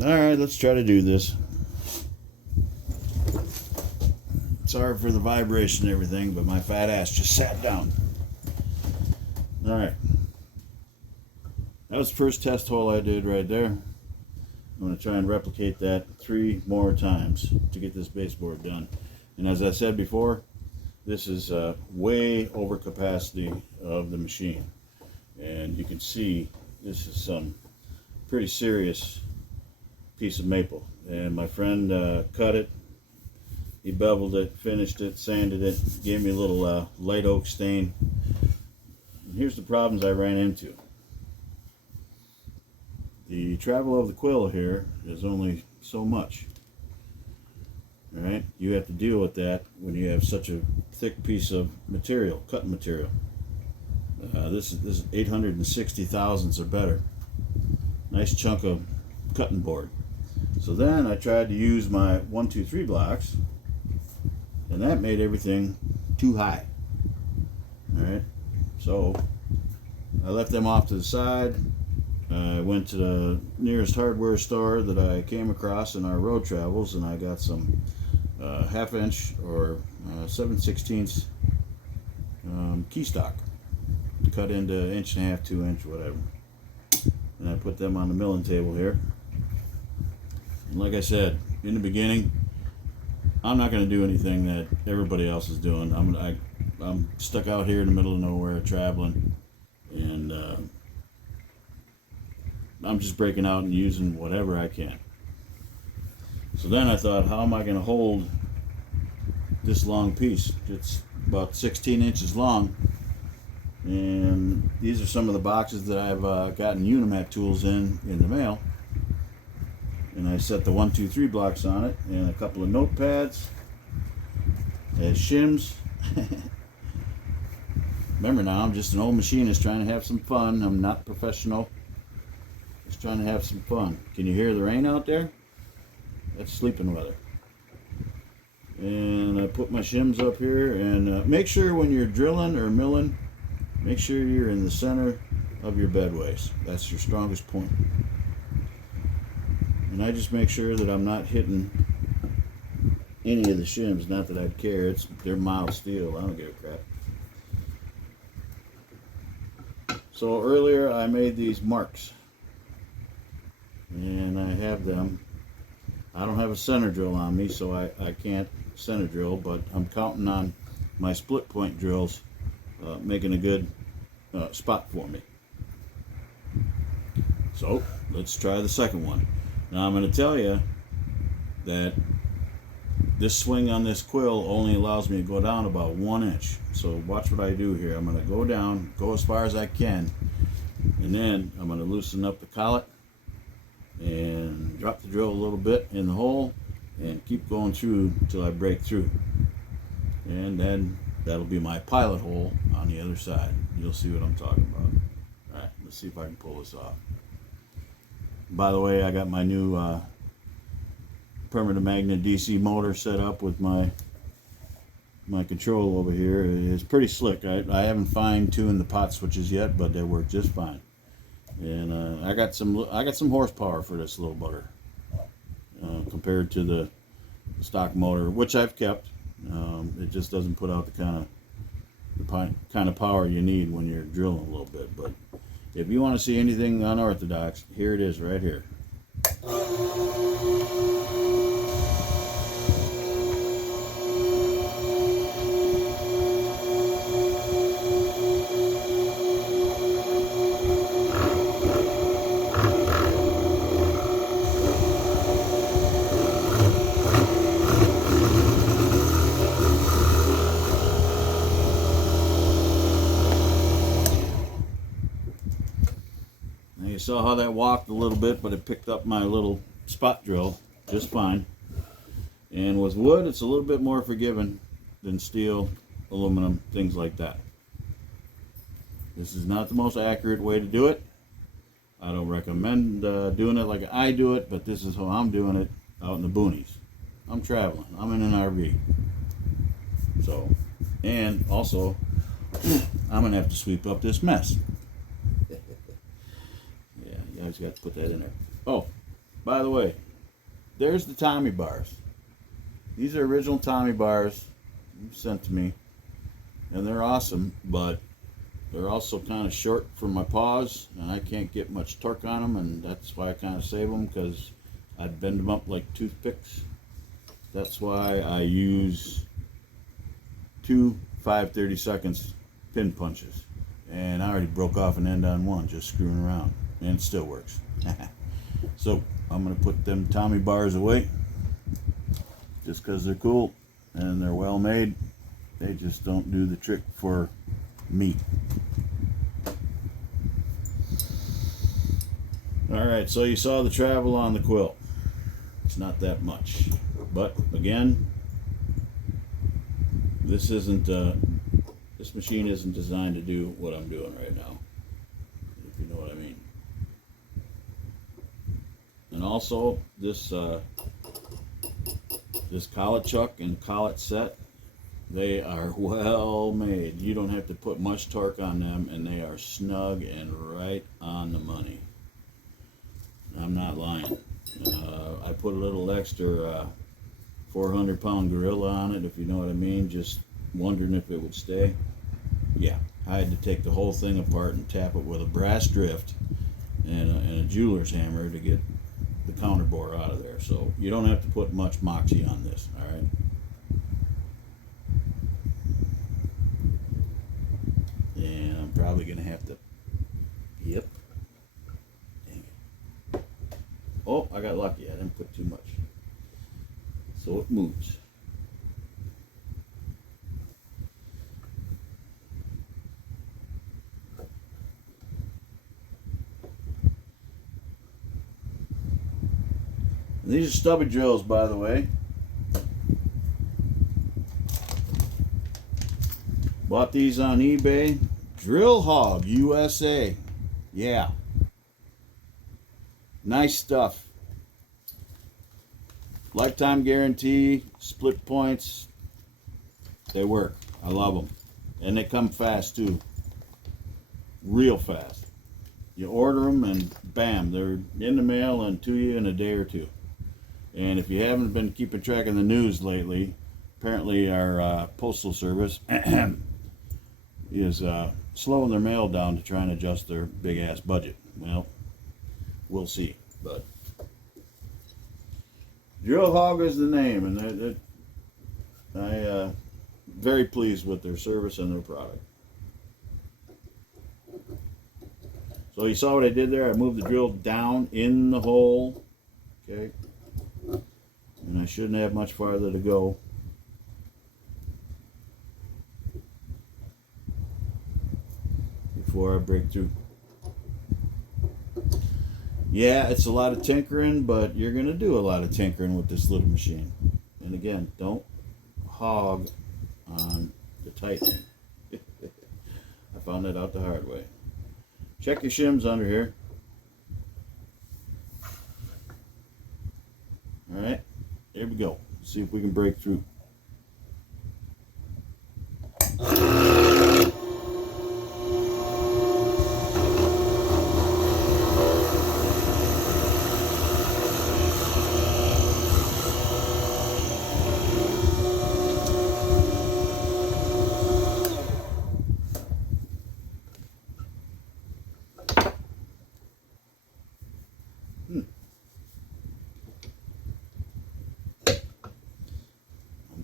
Alright, let's try to do this. Sorry for the vibration and everything, but my fat ass just sat down. Alright. That was the first test hole I did right there. I'm going to try and replicate that 3 more times to get this baseboard done. And as I said before, this is way over capacity of the machine. And you can see this is some pretty serious piece of maple. And my friend cut it. He beveled it, finished it, sanded it, gave me a little light oak stain. And here's the problems I ran into. The travel of the quill here is only so much. Alright, you have to deal with that when you have such a thick piece of material, cutting material. This is 860 thousandths or better. Nice chunk of cutting board. So then I tried to use my 1, 2, 3 blocks, and that made everything too high. Alright, so I left them off to the side. I went to the nearest hardware store that I came across in our road travels, and I got some 1/2 inch or 7/16 key stock cut into 1.5 inch, 2 inch, whatever. And I put them on the milling table here. And like I said in the beginning, I'm not going to do anything that everybody else is doing. I'm stuck out here in the middle of nowhere traveling, and I'm just breaking out and using whatever I can. So then I thought, how am I going to hold this long piece? It's about 16 inches long, and these are some of the boxes that I've gotten Unimat tools in the mail. And I set the 1, 2, 3 blocks on it, and a couple of notepads as shims. Remember now, I'm just an old machinist trying to have some fun. I'm not professional. Just trying to have some fun. Can you hear the rain out there? That's sleeping weather. And I put my shims up here, and make sure when you're drilling or milling, make sure you're in the center of your bedways. That's your strongest point. And I just make sure that I'm not hitting any of the shims. Not that I'd care. They're mild steel. I don't give a crap. So earlier I made these marks, and I have them. I don't have a center drill on me, so I can't center drill, but I'm counting on my split point drills making a good spot for me. So let's try the second one. Now I'm going to tell you that this swing on this quill only allows me to go down about 1 inch. So watch what I do here. I'm going to go down, go as far as I can, and then I'm going to loosen up the collet and drop the drill a little bit in the hole and keep going through until I break through. And then that'll be my pilot hole on the other side. You'll see what I'm talking about. Alright, let's see if I can pull this off. By the way, I got my new permanent magnet DC motor set up with my control over here. It's pretty slick. I haven't fine-tuned the pot switches yet, but they work just fine. And I got some horsepower for this little bugger compared to the stock motor, which I've kept. It just doesn't put out the kind of power you need when you're drilling a little bit. But if you want to see anything unorthodox, here it is right here. You saw how that walked a little bit, but it picked up my little spot drill just fine. And with wood, it's a little bit more forgiving than steel, aluminum, things like that. This is not the most accurate way to do it. I don't recommend doing it like I do it, but this is how I'm doing it out in the boonies. I'm traveling. I'm in an RV. So, and also, I'm going to have to sweep up this mess. Yeah, you guys got to put that in there. Oh, by the way, there's the Tommy bars. These are original Tommy bars sent to me, and they're awesome, but they're also kind of short for my paws, and I can't get much torque on them, and that's why I kind of save them, because I'd bend them up like toothpicks. That's why I use 2 5/32 pin punches, and I already broke off an end on one just screwing around, and it still works. So I'm going to put them Tommy bars away just because they're cool and they're well made. They just don't do the trick for me. Alright, so you saw the travel on the quilt. It's not that much, but again, this machine isn't designed to do what I'm doing right now, if you know what I mean. And also this collet chuck and collet set, they are well made. You don't have to put much torque on them, and they are snug and right on the money. I'm not lying. I put a little extra 400-pound gorilla on it, if you know what I mean, just wondering if it would stay. Yeah, I had to take the whole thing apart and tap it with a brass drift and a jeweler's hammer to get the counterbore out of there. So you don't have to put much moxie on this, all right? And I'm probably going to have to, yep. Dang it. Oh, I got lucky. I didn't put too much. So it moves. And these are stubby drills, by the way. Bought these on eBay. Drill Hog USA. Yeah. Nice stuff. Lifetime guarantee, split points. They work. I love them. And they come fast too. Real fast. You order them and bam, they're in the mail and to you in a day or two. And if you haven't been keeping track of the news lately, apparently our postal service is slowing their mail down to try and adjust their big ass budget. Well, we'll see. But Drill Hog is the name, and I very pleased with their service and their product. So you saw what I did there. I moved the drill down in the hole, okay, and I shouldn't have much farther to go. Before I break through. Yeah, it's a lot of tinkering, but you're going to do a lot of tinkering with this little machine. And again, don't hog on the tightening. I found that out the hard way. Check your shims under here. Alright, here we go. See if we can break through.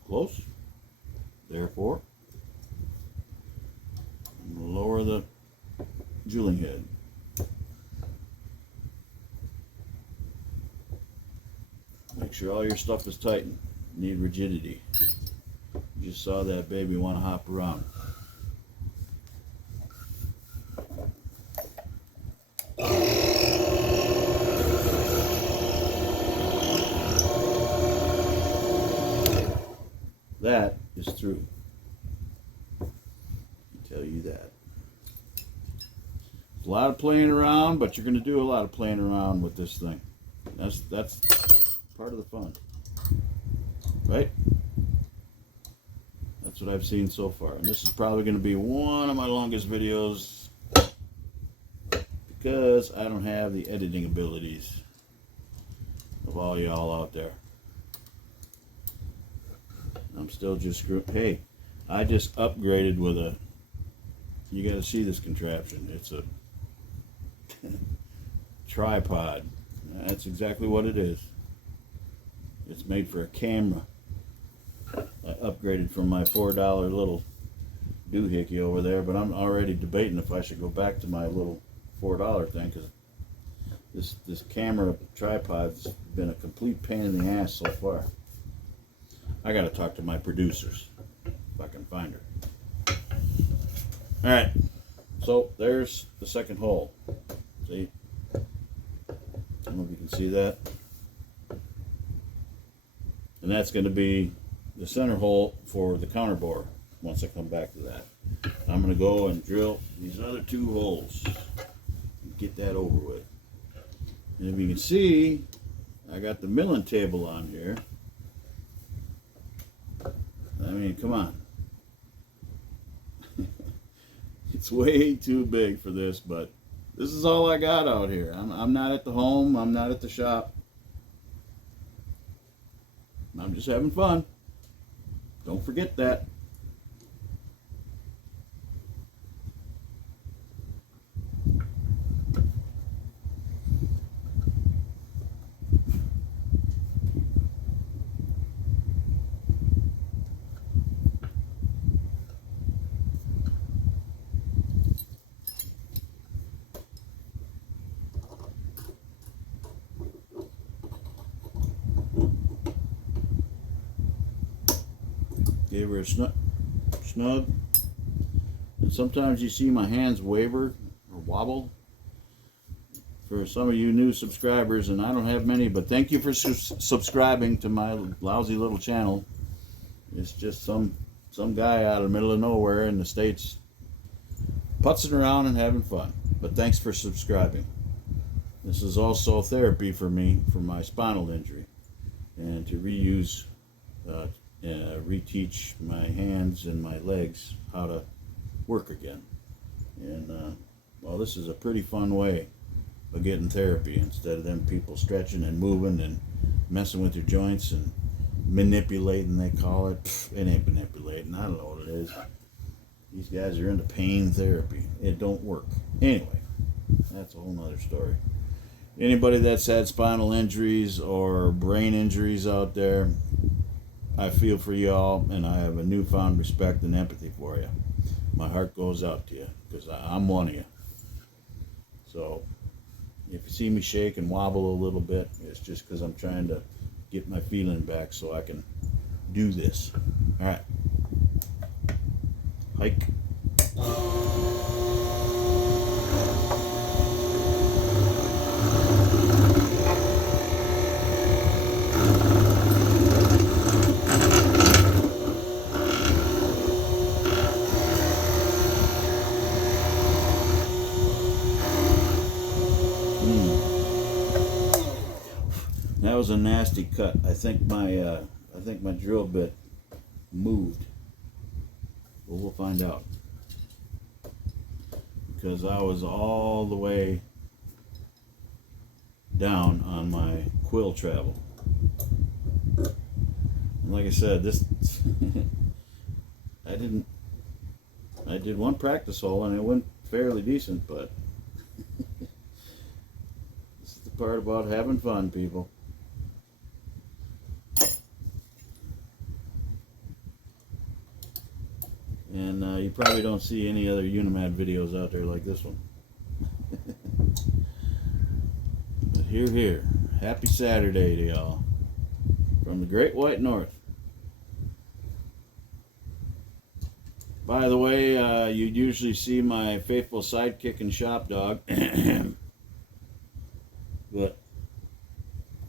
Close. Therefore, lower the jeweling head. Make sure all your stuff is tightened. Need rigidity. You just saw that baby want to hop around. That is through. I tell you that. It's a lot of playing around, but you're going to do a lot of playing around with this thing. That's part of the fun, right? That's what I've seen so far, and this is probably going to be one of my longest videos because I don't have the editing abilities of all y'all out there. I'm still just screwing. Hey, I just upgraded with a, you got to see this contraption. It's a tripod. That's exactly what it is. It's made for a camera. I upgraded from my $4 little doohickey over there, but I'm already debating if I should go back to my little $4 thing, because this camera tripod's been a complete pain in the ass so far. I gotta talk to my producers if I can find her. Alright, so there's the second hole. See? I don't know if you can see that. And that's going to be the center hole for the counterbore once I come back to that. I'm going to go and drill these other two holes and get that over with. And if you can see, I got the milling table on here. I mean, come on. It's way too big for this, but this is all I got out here. I'm not at the home. I'm not at the shop. I'm just having fun. Don't forget that. Gave her a snug. And sometimes you see my hands waver or wobble. For some of you new subscribers, and I don't have many, but thank you for subscribing to my lousy little channel. It's just some guy out of the middle of nowhere in the States putzing around and having fun. But thanks for subscribing. This is also therapy for me for my spinal injury, and to reteach my hands and my legs how to work again. And well, this is a pretty fun way of getting therapy, instead of them people stretching and moving and messing with your joints and manipulating, they call it. It ain't manipulating. I don't know what it is. These guys are into pain therapy. It don't work. Anyway, that's a whole nother story. Anybody that's had spinal injuries or brain injuries out there, I feel for y'all, and I have a newfound respect and empathy for you. My heart goes out to you, because I'm one of you. So if you see me shake and wobble a little bit, it's just because I'm trying to get my feeling back so I can do this. All right. Hike. That was a nasty cut. I think my drill bit moved. Well, we'll find out, because I was all the way down on my quill travel. And like I said, this I did one practice hole and it went fairly decent, but this is the part about having fun, people. And you probably don't see any other Unimat videos out there like this one. But here. Happy Saturday to y'all from the Great White North. By the way, you'd usually see my faithful sidekick and shop dog. But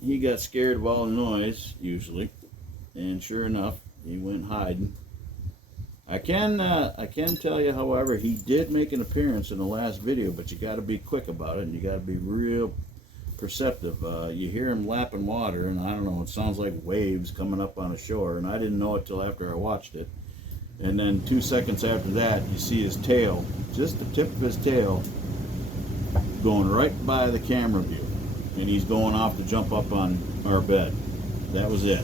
he got scared of all the noise, usually. And sure enough, he went hiding. I can tell you, however, he did make an appearance in the last video, but you got to be quick about it, and you got to be real perceptive. You hear him lapping water, and I don't know, it sounds like waves coming up on a shore, and I didn't know it till after I watched it. And then 2 seconds after that, you see his tail, just the tip of his tail, going right by the camera view. and he's going off to jump up on our bed. That was it.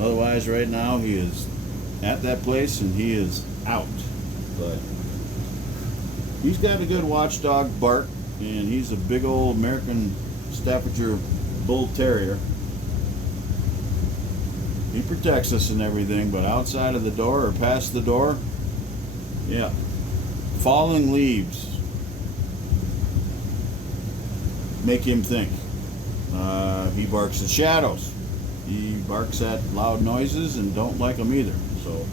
Otherwise, right now, he is at that place and he is out. But he's got a good watchdog bark, and he's a big old American Staffordshire Bull Terrier. He protects us and everything, but outside of the door or past the door, yeah. Falling leaves make him think. He barks at shadows. He barks at loud noises and don't like them either. So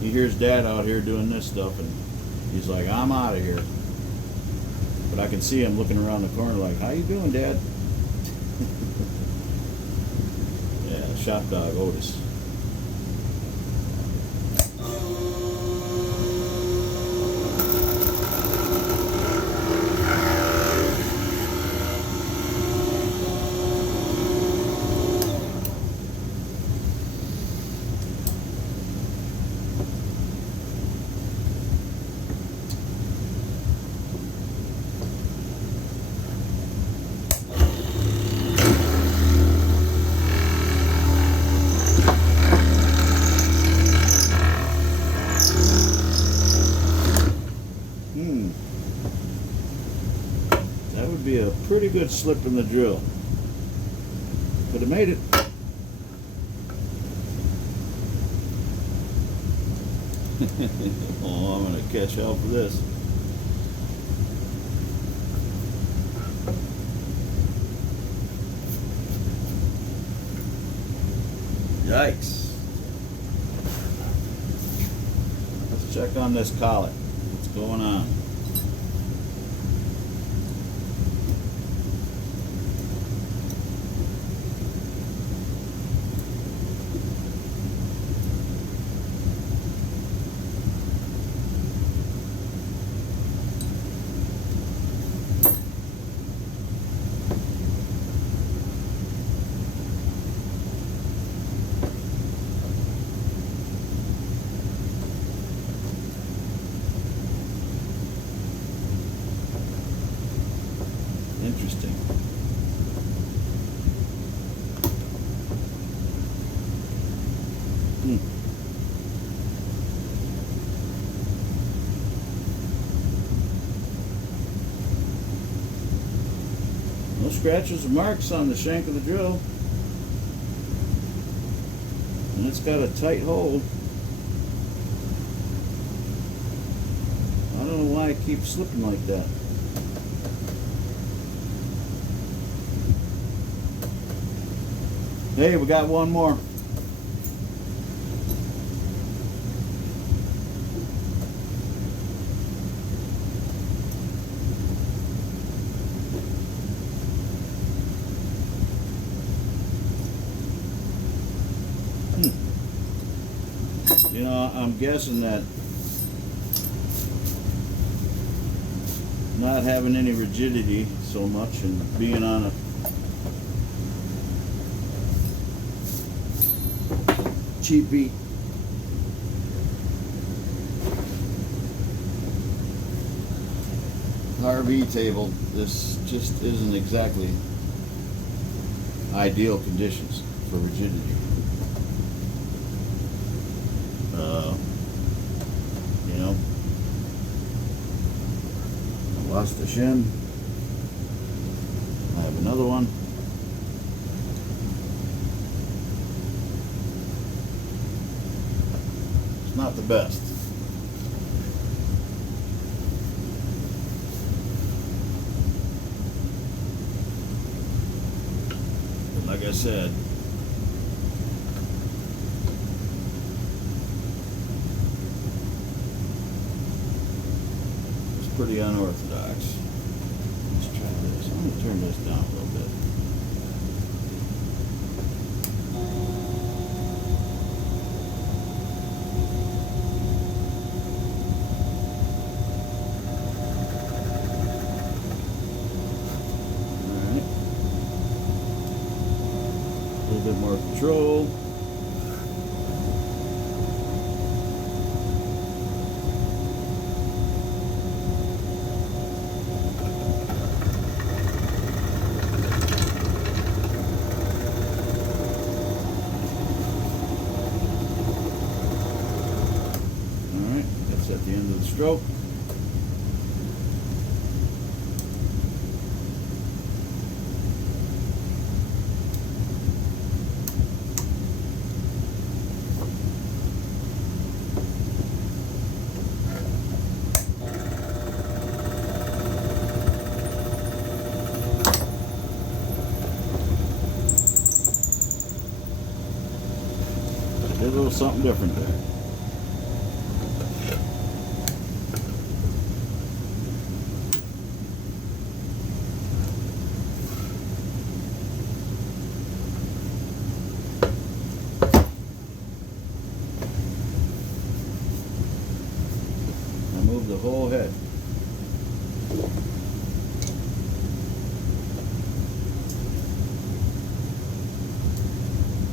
he hears Dad out here doing this stuff and he's like, I'm out of here. But I can see him looking around the corner like, how you doing, Dad? Yeah, shop dog Otis. That would be a pretty good slip in the drill. Could have made it. Oh, I'm going to catch hell for this. Yikes. Let's check on this collet. What's going on? Interesting. No scratches or marks on the shank of the drill. And it's got a tight hold. I don't know why it keeps slipping like that. Hey, we got one more. You know, I'm guessing that not having any rigidity so much and being on a cheap beat RV table, this just isn't exactly ideal conditions for rigidity. You know, I lost a shin. I have another one. It's not the best. But like I said, pretty unorthodox. Let's try this. I'm going to turn this down a little bit. Alright. A little bit more control. stroke. Did a little something different there. I moved the whole head.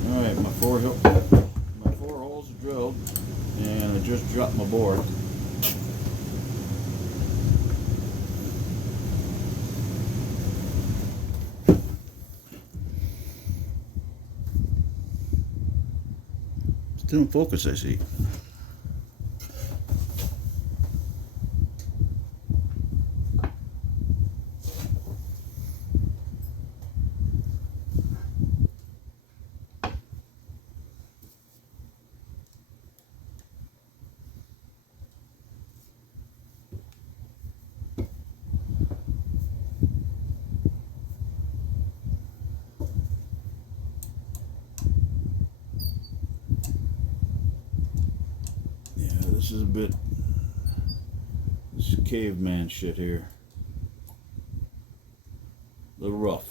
Alright, my four holes are drilled, and I just dropped my board. Still in focus, I see. This is this is caveman shit here. A little rough.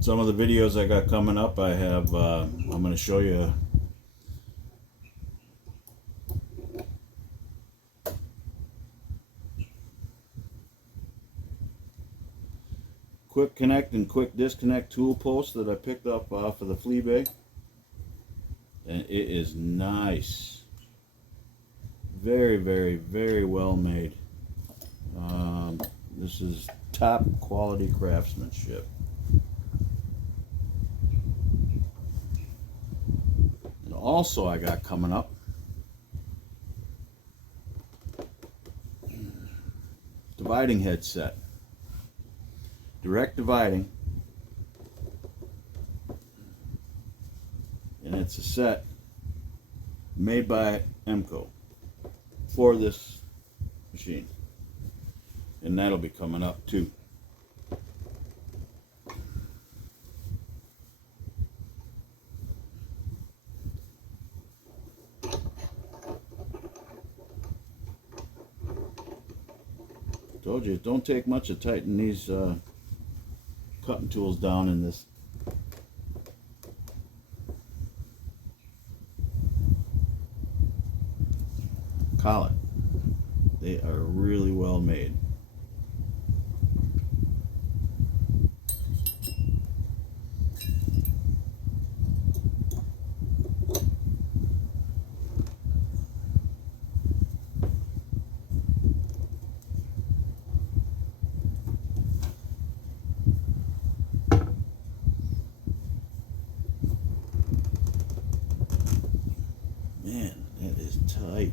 Some of the videos I got coming up, I have, I'm going to show you quick connect and quick disconnect tool post that I picked up off of the flea bay, and it is nice. Very, very, very well made. This is top quality craftsmanship. Also, I got coming up dividing head set, direct dividing, and it's a set made by Emco for this machine, and that'll be coming up too. Told you, it don't take much to tighten these cutting tools down in this. Collet. They are really well made. Man, that is tight.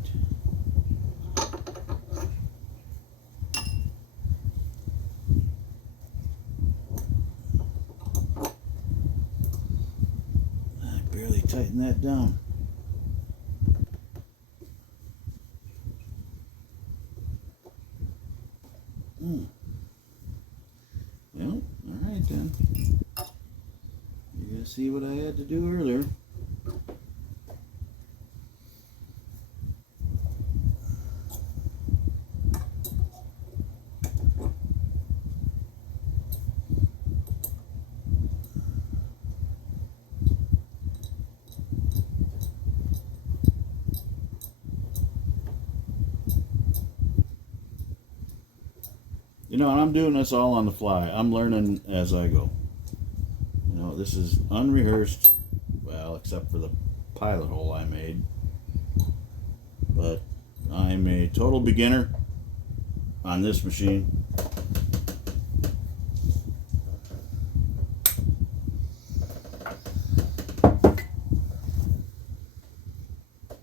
I barely tightened that down. Well, alright then. You gotta see what I had to do earlier. You know, and I'm doing this all on the fly. I'm learning as I go. You know, this is unrehearsed. Well, except for the pilot hole I made. But I'm a total beginner on this machine.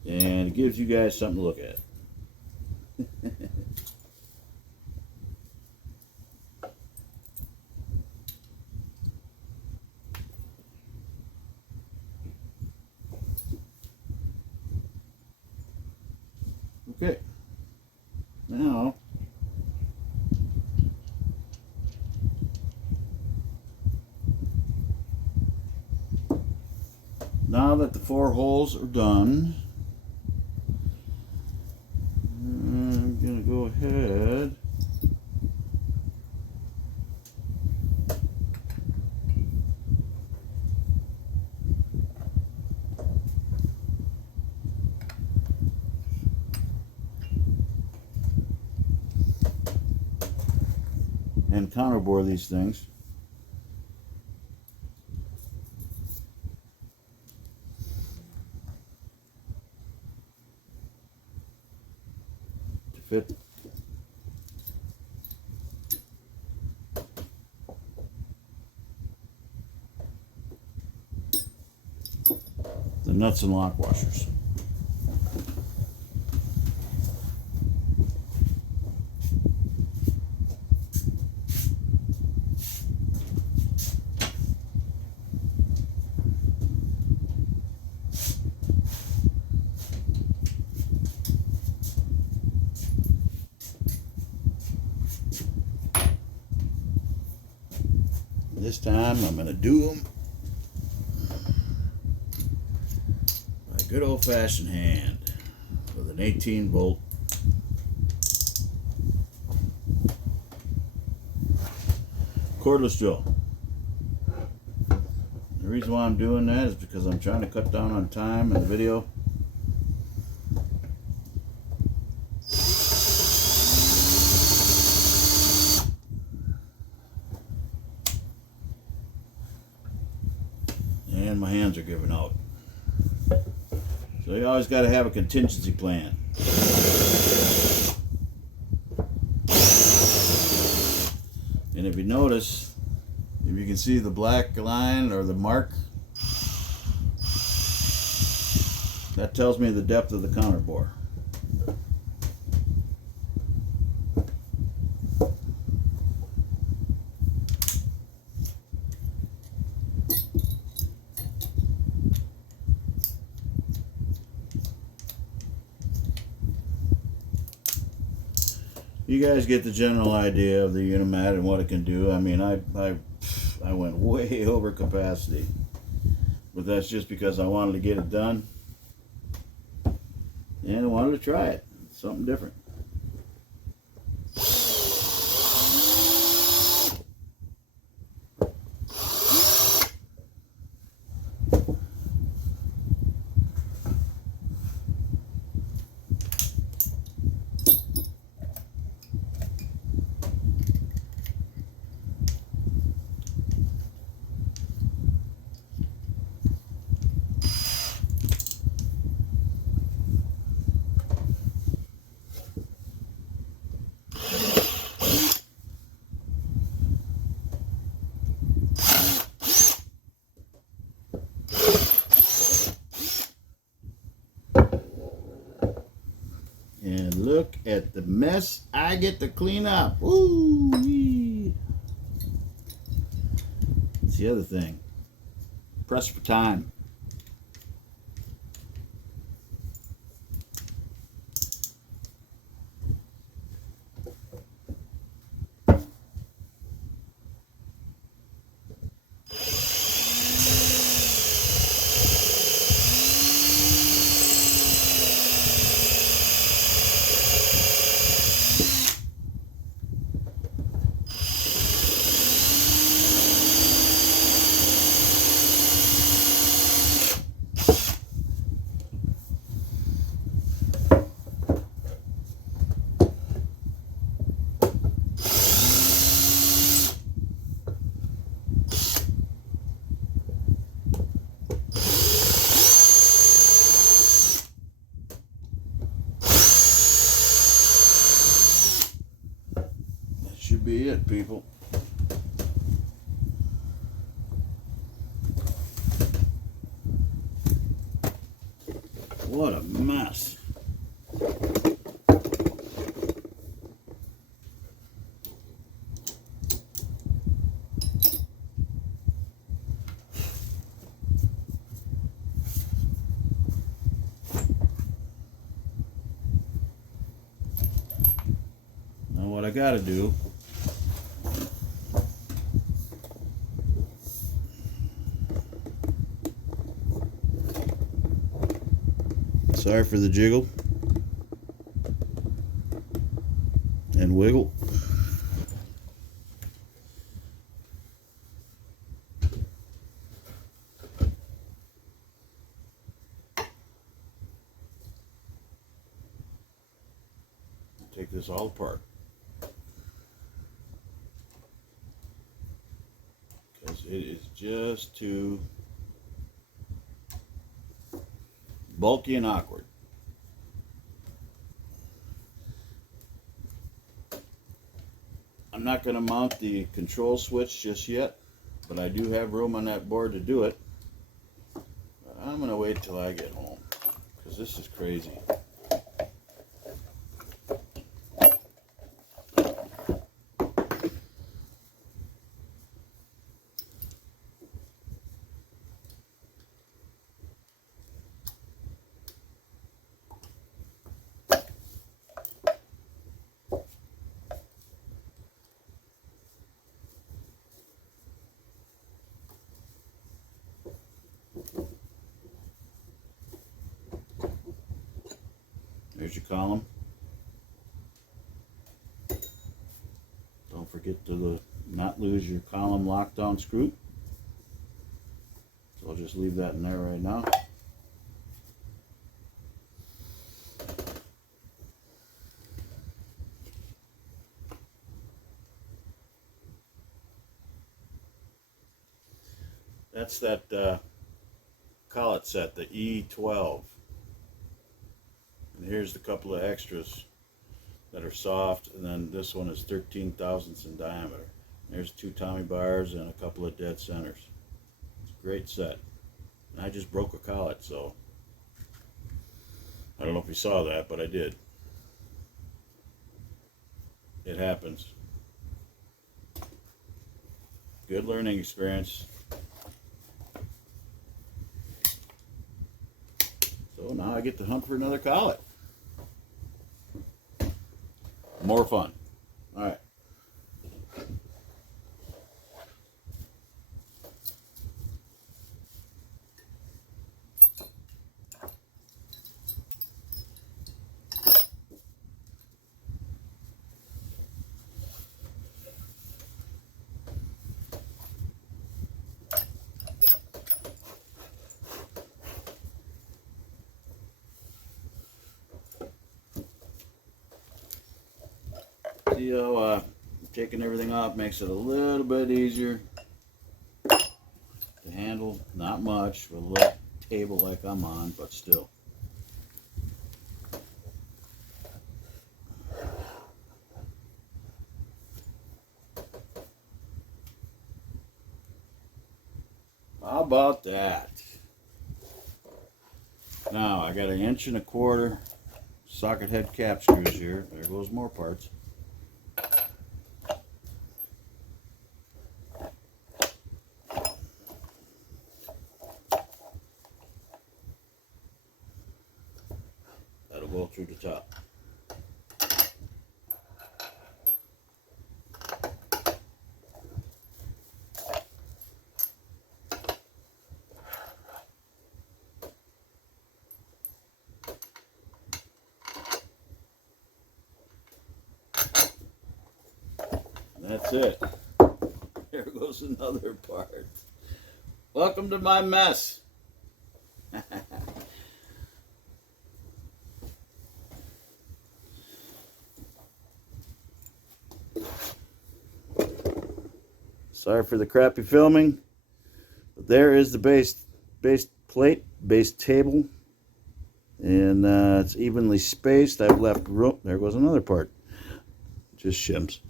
And it gives you guys something to look at. Okay. Now that the 4 holes are done, I'm going to go ahead and counterbore these things. To fit the nuts and lock washers. This time I'm going to do them by good old-fashioned hand with an 18-volt cordless drill. The reason why I'm doing that is because I'm trying to cut down on time in the video. And my hands are giving out. So you always got to have a contingency plan. And if you notice, if you can see the black line or the mark, that tells me the depth of the counterbore. You guys get the general idea of the Unimat and what it can do. I mean, I went way over capacity, but that's just because I wanted to get it done and I wanted to try it. Something different. And look at the mess I get to clean up. Woo-wee. That's the other thing. Press for time. be it, people. What a mess. Now what I gotta do, sorry for the jiggle and wiggle. Take this all apart, because it is just too bulky and awkward. I'm not going to mount the control switch just yet, but I do have room on that board to do it. But I'm going to wait till I get home, because this is crazy. There's your column. Don't forget to not lose your column lockdown screw. So I'll just leave that in there right now. That's that collet set, the E12. And here's the couple of extras that are soft, and then this one is 13 thousandths in diameter. There's 2 Tommy bars and a couple of dead centers. It's a great set. And I just broke a collet, so I don't know if you saw that, but I did. It happens. Good learning experience. So now I get to hunt for another collet. More fun. All right. See how taking everything off makes it a little bit easier to handle. Not much with a little table like I'm on, but still. How about that? Now I got 1 1/4 inch socket head cap screws here. There goes more parts. That'll go through the top. That's it. There goes another part. Welcome to my mess. Sorry for the crappy filming, but there is the base plate, base table, and it's evenly spaced. I've left room. There goes another part. Just shims.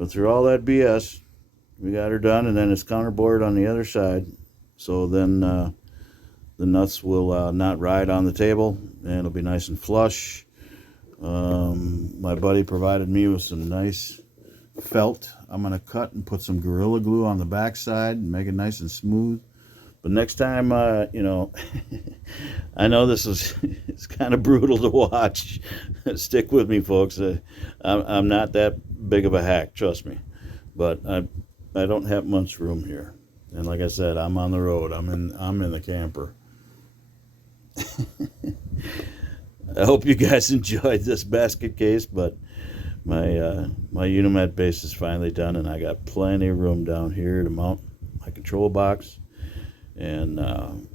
But through all that BS, we got her done, and then it's counterbored on the other side. So then the nuts will not ride on the table, and it'll be nice and flush. My buddy provided me with some nice felt. I'm going to cut and put some Gorilla Glue on the backside and make it nice and smooth. But next time, you know, I know this is it's kind of brutal to watch. Stick with me, folks. I'm not that big of a hack, trust me. But I don't have much room here, and like I said, I'm on the road. I'm in the camper. I hope you guys enjoyed this basket case, but my Unimat base is finally done, and I got plenty of room down here to mount my control box. And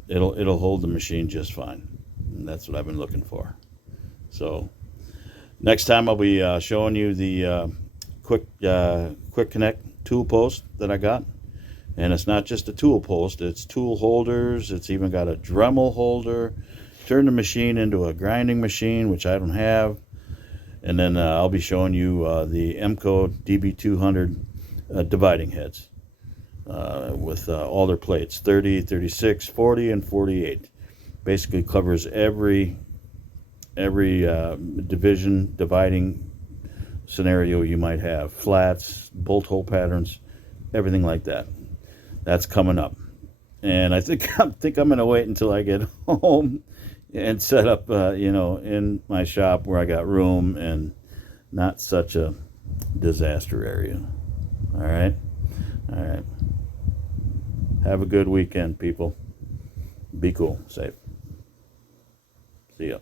it'll hold the machine just fine, and that's what I've been looking for. So next time I'll be showing you the quick connect tool post that I got, and it's not just a tool post, it's tool holders. It's even got a Dremel holder. Turn the machine into a grinding machine, which I don't have. And then I'll be showing you the MCO DB200 dividing heads. With all their plates, 30, 36, 40, and 48. Basically covers every division, dividing scenario you might have. Flats, bolt hole patterns, everything like that. That's coming up. And I think I'm going to wait until I get home and set up, you know, in my shop where I got room and not such a disaster area. All right? All right. Have a good weekend, people. Be cool. Safe. See ya.